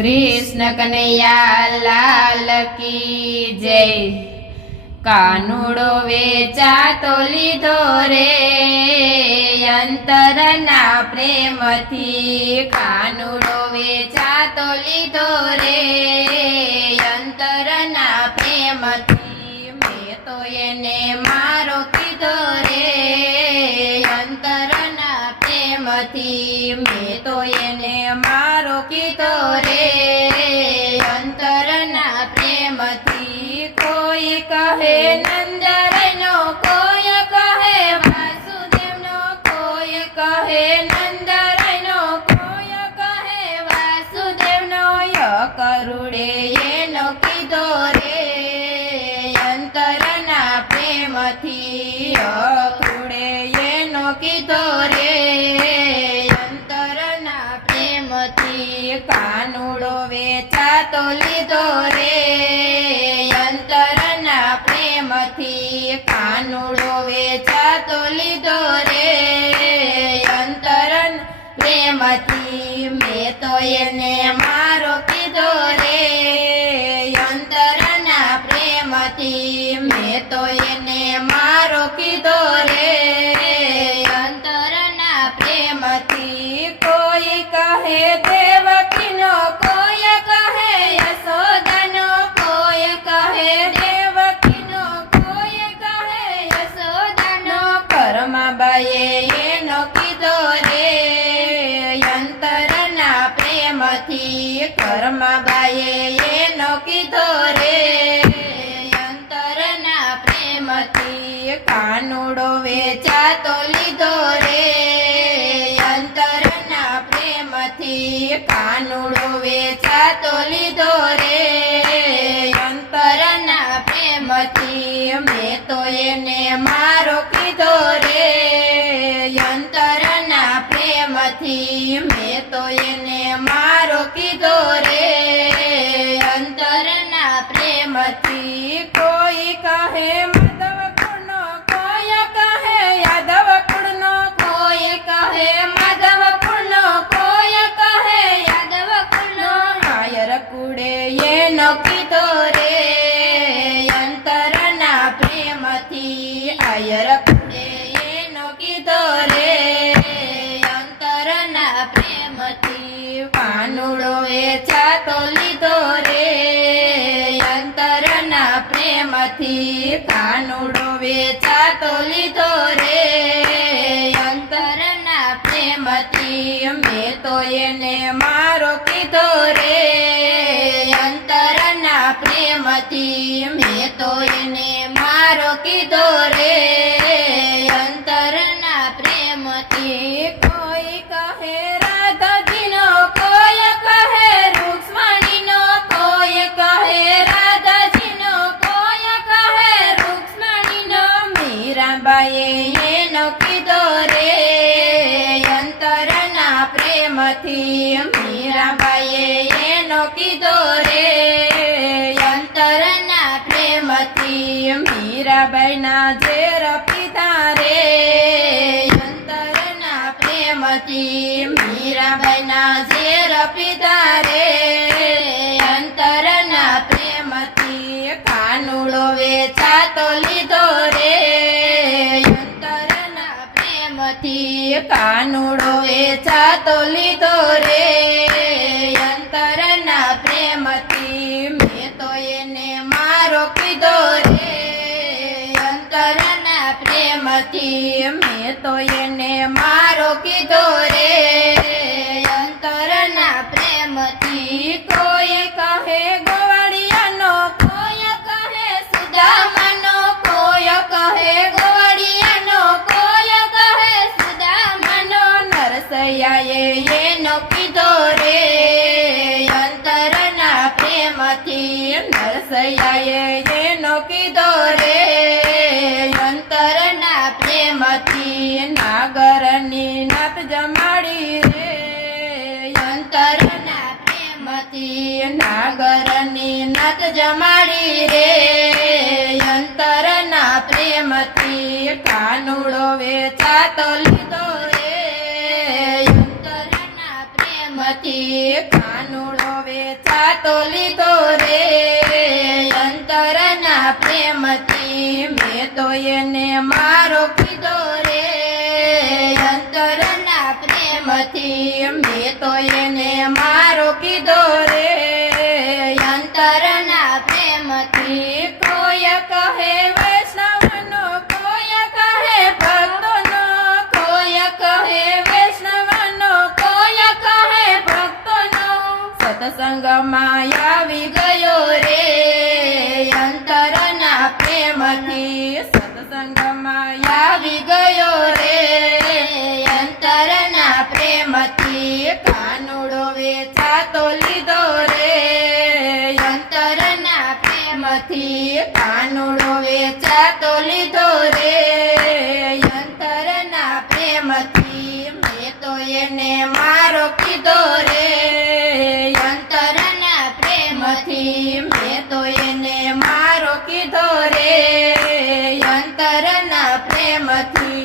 कृष्ण कन्हैया लाल की जय। कानूड़ो वेचा तो लीधो रे अंतरना प्रेम थी। कानूड़ो वेचा तो लीधो रे अंतरना प्रेम थी। मैं तो एने मारो कीधो रे अंतरना प्रेम थी। मैं तो एने मारो कीधो रे अंतरना प्रेम थी। कोई कहे नंदरनो कोई कहे वासुदेवनो कोई कहे नंदरनो कोई कहे वासुदेवनो य करुड़े एनो कीधो रे अंतरना प्रेम थी। करुड़े एनो कीधो रे अंतरना प्रेम थी। कानूड़ो वेचा तो लीधो रे अंतरना प्रेम थी। कानूड़ो वेचा तो लीधो रे अंतरन प्रेम थी। मैं तो एने मारो कीधो रे अंतरना प्रेम थी। मैं तो एने मारो कीधो रे अंतरना प्रेम थी। कोई कहे देवकीनो कोई कहे यशोदानो कोई कहे देवकीनो कोई कहे यशोदानो कर्माबाए एनो कीधो रे अंतरना प्रेम थी। कर्माबाए एनो कीधो रे अंतरना प्रेम थी। कानूड़ो वेचा तो लीधो रे अंतरना प्रेम थी। कानूड़ो वेचा तो लीधो रे अंतरना प्रेम थी। मैं तो एने मारो कीधो रे अंतरना प्रेम थी। मैं तो एने मारो कीधो रे अंतरना प्रेम थी। कोई कहे माधव कुड़नो कोई कहे यादव कुड़नो कोई कहे माधव कुड़नो कोई कहे यादव कुड़नो आयर कुड़े एनो कीधो रे अंतरना प्रेम थी। आयर कुड़े एनो कीधो रे अंतरना प्रेम थी। कानूड़ो वेचा तो लीधो रे अंतरना प्रेम थी। कानूड़ो वेचा तो लीधो रे अंतरना प्रेम थी। मैं तो एने मारो कीधो रे अंतरना प्रेम थी। मैं तो एने मारो कीधो रे अंतरना प्रेम थी। कोई कहे राधाजीनो कोई कहे रुक्ष्मणीनो कोई कहे राधाजीनो कोई कहे रुक्ष्मणीनो मीराबाए एनो कीधो रे अंतरना प्रेम थी। मीराबाए एनो कीधो रे अंतरना प्रेम थी। मीराबाईना ઝેર પીધા રે અંતરना प्रेम थी। मीराबाईना ઝેર पीधा रे अंतरना प्रेम थी। कानूड़ो वेचा तो लीधो रे अंतरना प्रेम थी। कानूड़ो वेचा तो लीधो रे अंतरना प्रेम थी। मैं तो एने मारो कीधो रे अंतरना प्रेम थी। मैं तो एने मारो कीधो रे अंतरना प्रेम थी। कोई कहे गोवाड़ियानो कोई कहे सुदामानो कोई कहे गोवाड़ियानो कोई कहे सुदामानो नरसैयाए एनो कीधो रे अंतरना प्रेम थी। नरसैयाए एनो कीधो रे अंतरना प्रेम थी। नागरनी नात जमाड़ी रे अंतरना प्रेम थी। नागरनी नात जमाड़ी रे अंतरना प्रेम थी। कानूड़ो वेचा तो लीधो रे अंतरना प्रेम थी। कानूड़ो वेचा વેચાતો લીધો રે અંતરના પ્રેમથી મેં તો એને મારો કીધો રે અંતરના પ્રેમથી મેં તો એને મારો કીધો રે અંતરના પ્રેમથી કોઈ કહે વૈષ્ણવનો કોઈ કહે ભક્તોનો કોઈ કહે વૈષ્ણવનો કોઈ કહે ભક્તોનો સત્સંગમાં આવી ગયો રે અંતરના પ્રેમથી સત્સંગમાં આવી ગયો રે અંતરના પ્રેમથી કાનુડો વેચાતો લીધો રે અંતરના પ્રેમથી કાનુડો વેચાતો લીધો રે અંતરના પ્રેમથી મેં તો એને મારો કીધો રે અંતરના પ્રેમથી મેં તો એને મારો કીધો રે અંતરના પ્રેમથી